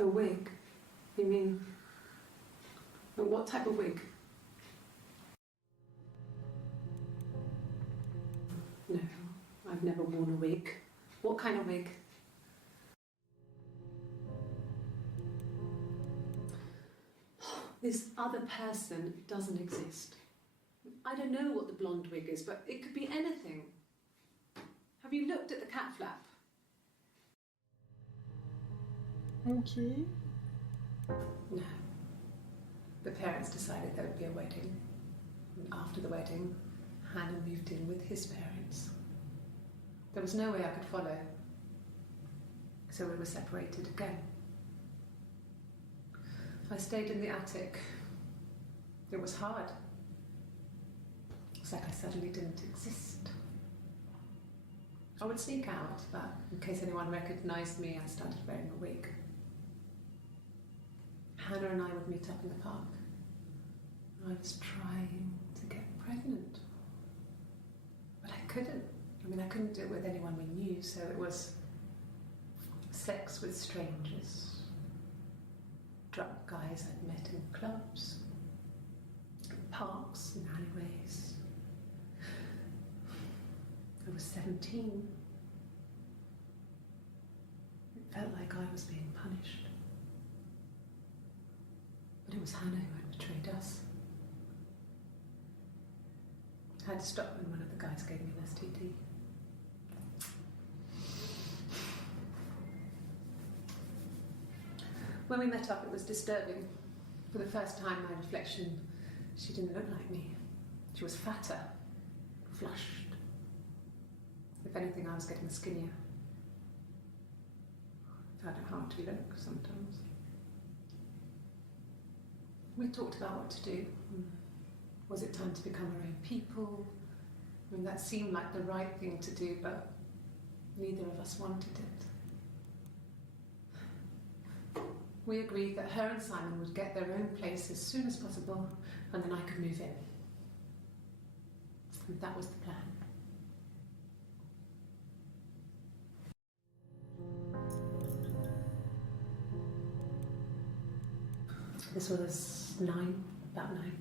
A wig? You mean... what type of wig? No, I've never worn a wig. What kind of wig? This other person doesn't exist. I don't know what the blonde wig is, but it could be anything. Have you looked at the cat flap? Okay. No. The parents decided there would be a wedding. And after the wedding, Hannah moved in with his parents. There was no way I could follow. So we were separated again. I stayed in the attic. It was hard. It's like I suddenly didn't exist. I would sneak out, but in case anyone recognised me, I started wearing a wig. Hannah and I would meet up in the park. I was trying to get pregnant. But I couldn't. I couldn't do it with anyone we knew, so it was sex with strangers. Drunk guys I'd met in clubs, parks and alleyways. I was 17. It felt like I was being punished. But it was Hannah who had betrayed us. I had to stop when one of the guys gave me an STD. When we met up, it was disturbing. For the first time, my reflection, she didn't look like me. She was fatter, flushed. If anything, I was getting skinnier. I found it hard to look sometimes. We talked about what to do. Was it time to become our own people? That seemed like the right thing to do, but neither of us wanted it. We agreed that her and Simon would get their own place as soon as possible, and then I could move in. And that was the plan. This was about 9.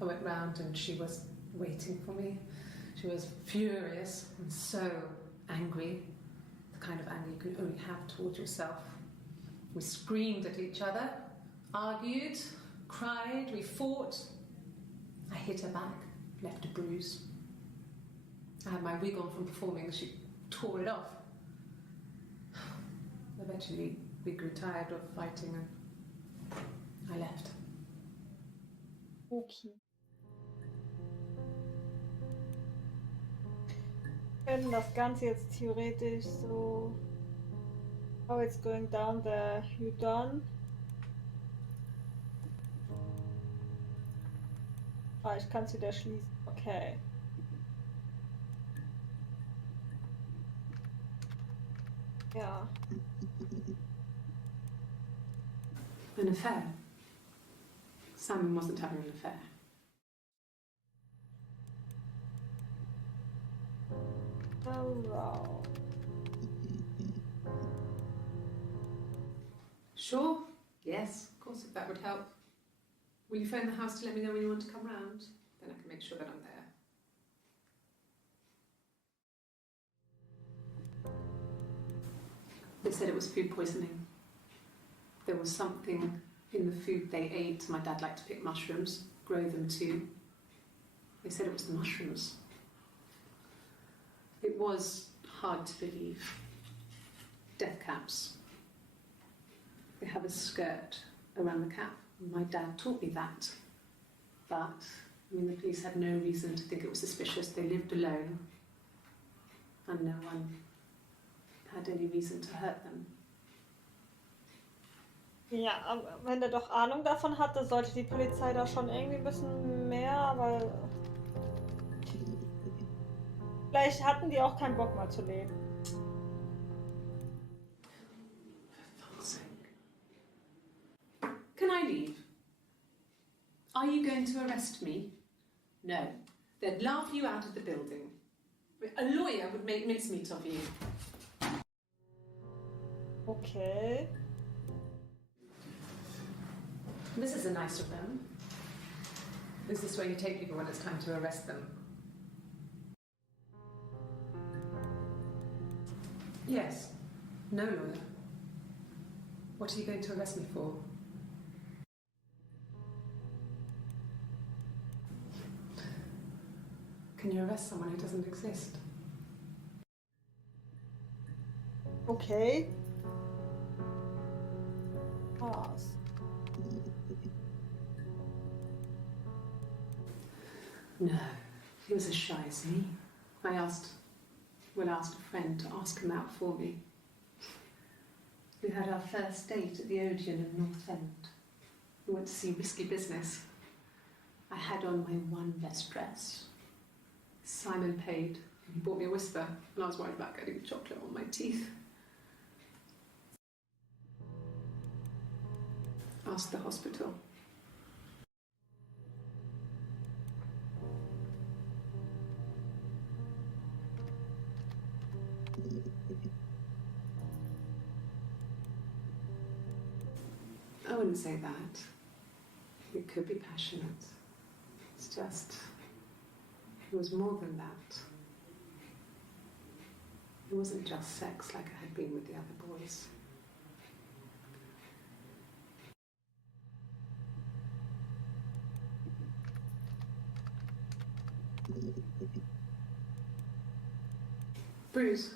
I went round and she was waiting for me. She was furious and so angry, the kind of anger you can only have towards yourself. We screamed at each other, argued, cried, we fought. I hit her back, left a bruise. I had my wig on from performing, she tore it off. Eventually, we grew tired of fighting and I left. Okay. Wir können das Ganze jetzt theoretisch so... Oh, it's going down the U-Turn. Ah, ich kann es wieder schließen. Okay. Ja. An affair? Simon wasn't having an affair. Oh, wow. Sure? Yes, of course, if that would help. Will you phone the house to let me know when you want to come round? Then I can make sure that I'm there. They said it was food poisoning. There was something in the food they ate. My dad liked to pick mushrooms, grow them too. They said it was the mushrooms. It was hard to believe. Death caps. They have a skirt around the cap. My dad taught me that. But, the police had no reason to think it was suspicious. They lived alone. And no one had any reason to hurt them. Ja, aber wenn er doch Ahnung davon hatte, sollte die Polizei da schon irgendwie ein bisschen mehr, weil... Vielleicht hatten die auch keinen Bock mal zu leben. Can I leave? Are you going to arrest me? No. They'd laugh you out of the building. A lawyer would make mincemeat of you. Okay. This is a nice of them. Is this where you take people when it's time to arrest them? Yes. No, lawyer. What are you going to arrest me for? Can you arrest someone who doesn't exist? Okay. Pause. No, he was as shy as me. I asked a friend to ask him out for me. We had our first date at the Odeon in North End. We went to see Risky Business. I had on my one best dress. Simon paid, and he bought me a whisper, and I was worried about getting chocolate on my teeth. Asked the hospital. I wouldn't say that. It could be passionate. It's just, it was more than that. It wasn't just sex like I had been with the other boys. Bruise?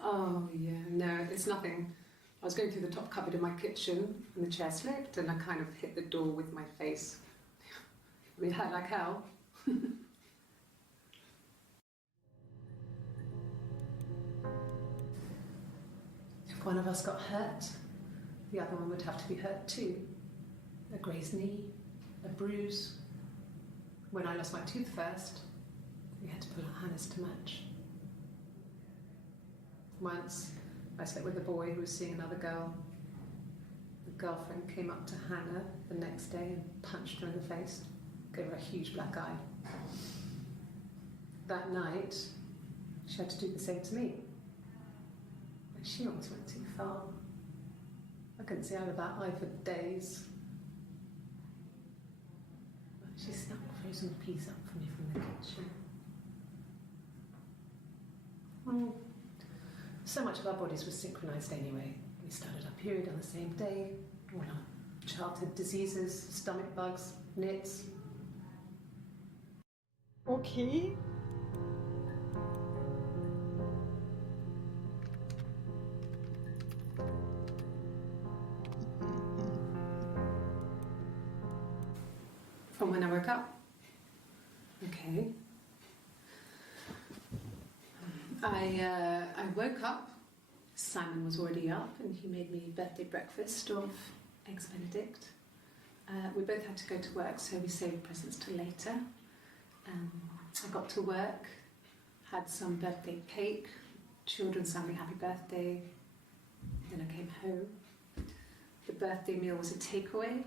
Oh yeah, no, it's nothing. I was going through the top cupboard in my kitchen and the chair slipped and I kind of hit the door with my face. It hurt like hell. If one of us got hurt, the other one would have to be hurt too. A grazed knee, a bruise. When I lost my tooth first, we had to pull our harness to match. Once, I slept with a boy who was seeing another girl. The girlfriend came up to Hannah the next day and punched her in the face, gave her a huge black eye. That night, she had to do the same to me. And she almost went too far. I couldn't see out of that eye for days. But she snuck frozen peas up for me from the kitchen. So much of our bodies was synchronised anyway. We started our period on the same day. All our childhood diseases, stomach bugs, nits. Okay. From when I woke up. Okay. I woke up, Simon was already up and he made me birthday breakfast of eggs Benedict. We both had to go to work, so we saved presents till later. I got to work, had some birthday cake, children sang me happy birthday, then I came home. The birthday meal was a takeaway,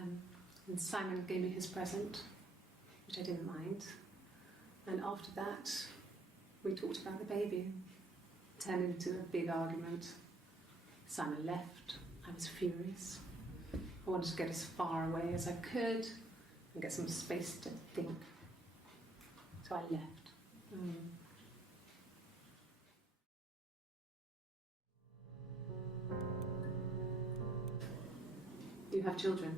and Simon gave me his present, which I didn't mind. And after that, we talked about the baby. Turned into a big argument. Simon left. I was furious. I wanted to get as far away as I could and get some space to think. So I left. You have children?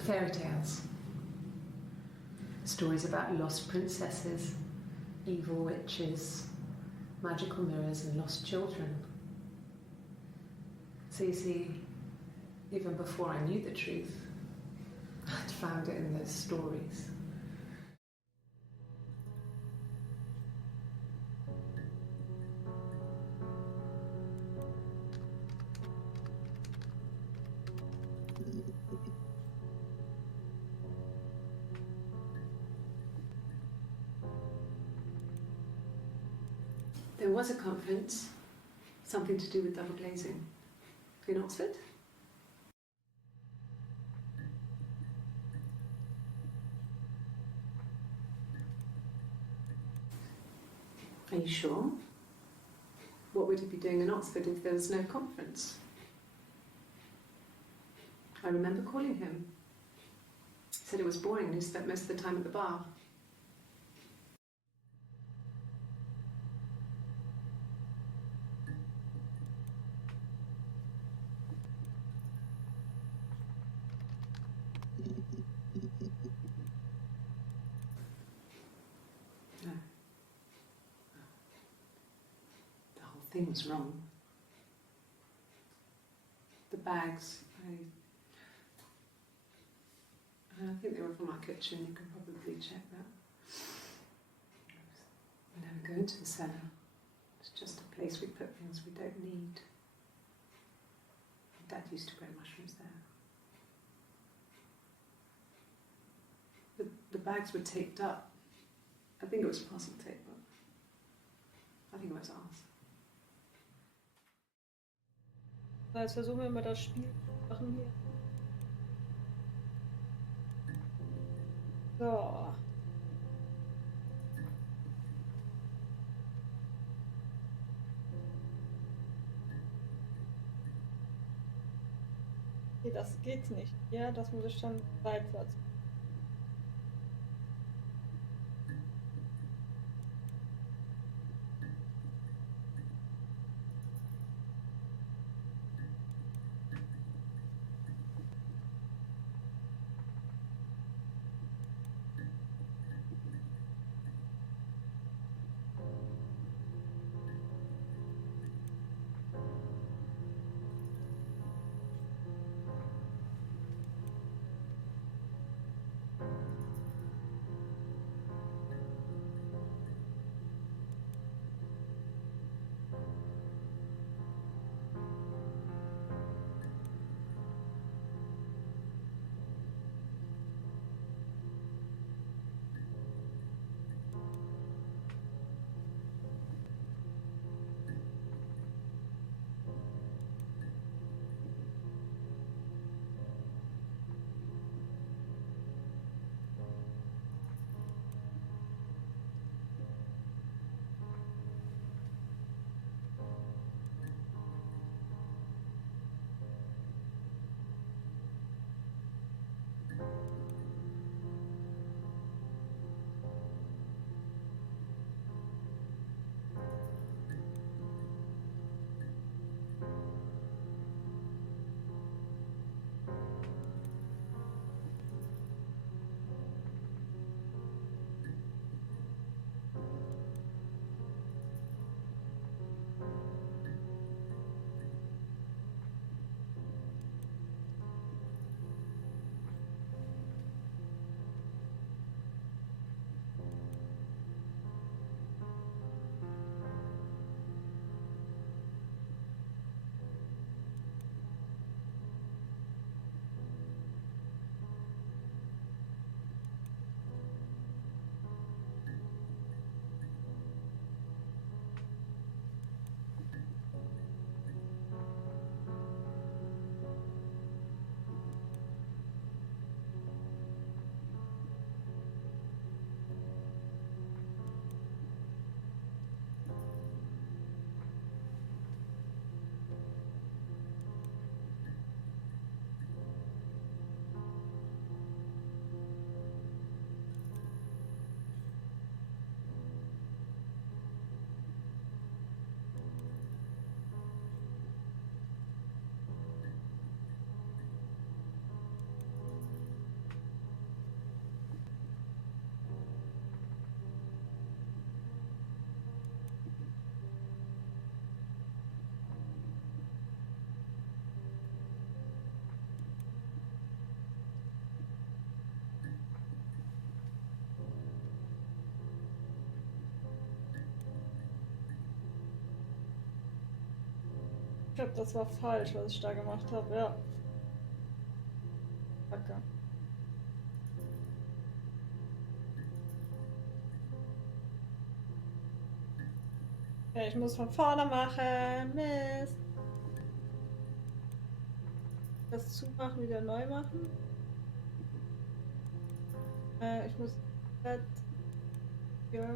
Fairy tales. Stories about lost princesses, evil witches, magical mirrors and lost children. So you see, even before I knew the truth, I'd found it in those stories. There was a conference, something to do with double glazing, in Oxford. Are you sure? what would he be doing in Oxford if there was no conference? I remember calling him. He said it was boring and he spent most of the time at the bar. No. The whole thing was wrong. The bags, I think they were from our kitchen, you can probably check that. We never go into the cellar. It's just a place we put things we don't need. Dad used to grow mushrooms there. The bags were taped up. I think it was parcel tape, but I think it was ours. Jetzt versuchen wir mal das Spiel zu machen hier. So. Okay, das geht nicht. Ja, das muss ich dann seitwärts. Ich glaube, das war falsch, was ich da gemacht habe, ja. Kacke. Ja, ich muss von vorne machen. Mist. Das zumachen, wieder neu machen. Ich muss. Ja.